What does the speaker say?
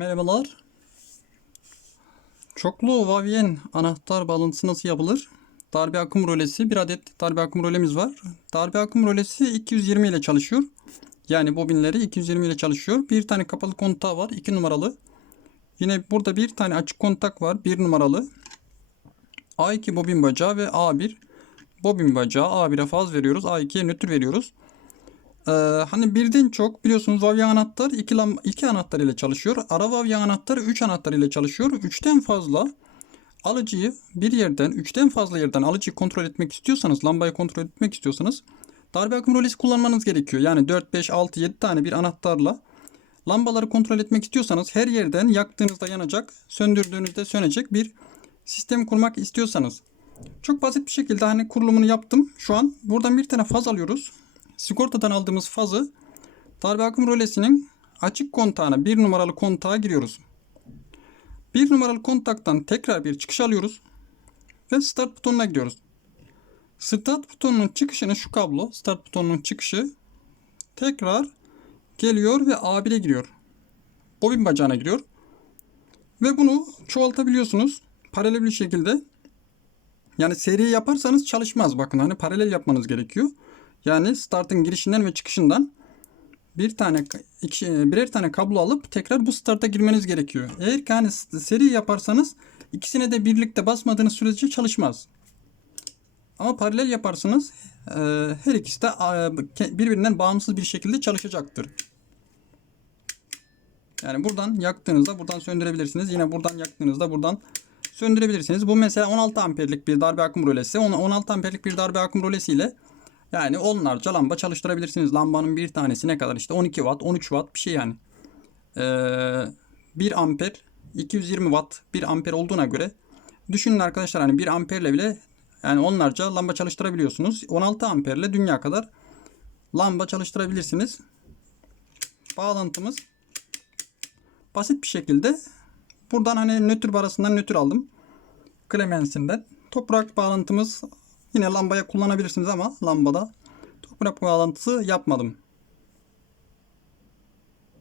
Merhabalar. Çoklu Vavien anahtar bağlantısı nasıl yapılır? Darbe akım rölesi bir adet darbe akım rölemiz var. Darbe akım rölesi 220 ile çalışıyor. Yani bobinleri 220 ile çalışıyor. Bir tane kapalı kontağı var 2 numaralı. Yine burada bir tane açık kontak var 1 numaralı. A2 bobin bacağı ve A1 bobin bacağı. A1'e faz veriyoruz. A2'ye nötr veriyoruz. Ee, hani birden çok biliyorsunuz Vavya anahtar iki, iki anahtar ile çalışıyor. Ara Vavya anahtarı 3 anahtar ile çalışıyor. 3'ten fazla alıcıyı bir yerden 3'ten fazla yerden alıcıyı kontrol etmek istiyorsanız lambayı kontrol etmek istiyorsanız darbe akım rölesi kullanmanız gerekiyor. Yani 4, 5, 6, 7 tane bir anahtarla lambaları kontrol etmek istiyorsanız her yerden yaktığınızda yanacak, söndürdüğünüzde sönecek bir sistem kurmak istiyorsanız çok basit bir şekilde hani kurulumunu yaptım. Şu an buradan bir tane faz alıyoruz. Sigortadan aldığımız fazı darbe akım rölesinin açık kontağına bir numaralı kontağa giriyoruz. Bir numaralı kontaktan tekrar bir çıkış alıyoruz ve start butonuna gidiyoruz. Start butonunun çıkışını şu kablo, start butonunun çıkışı tekrar geliyor ve A1'e giriyor. Bobin bacağına giriyor. Ve bunu çoğaltabiliyorsunuz paralel bir şekilde. Yani seri yaparsanız çalışmaz. Bakın hani paralel yapmanız gerekiyor. Yani startın girişinden ve çıkışından bir tane iki, birer tane kablo alıp tekrar bu starta girmeniz gerekiyor. Eğer ki hani seri yaparsanız ikisine de birlikte basmadığınız sürece çalışmaz. Ama paralel yaparsanız e, her ikisi de e, birbirinden bağımsız bir şekilde çalışacaktır. Yani buradan yaktığınızda buradan söndürebilirsiniz. Yine buradan yaktığınızda buradan söndürebilirsiniz. Bu mesela 16 amperlik bir darbe akım rölesi. 16 amperlik bir darbe akım rölesiyle yani onlarca lamba çalıştırabilirsiniz. Lambanın bir tanesi ne kadar işte 12 watt, 13 watt bir şey yani. Ee, 1 amper 220 watt 1 amper olduğuna göre düşünün arkadaşlar hani 1 amperle bile yani onlarca lamba çalıştırabiliyorsunuz. 16 amperle dünya kadar lamba çalıştırabilirsiniz. Bağlantımız basit bir şekilde buradan hani nötr barasından nötr aldım. Clemensinden. Toprak bağlantımız Yine lambaya kullanabilirsiniz ama lambada toprak bağlantısı yapmadım.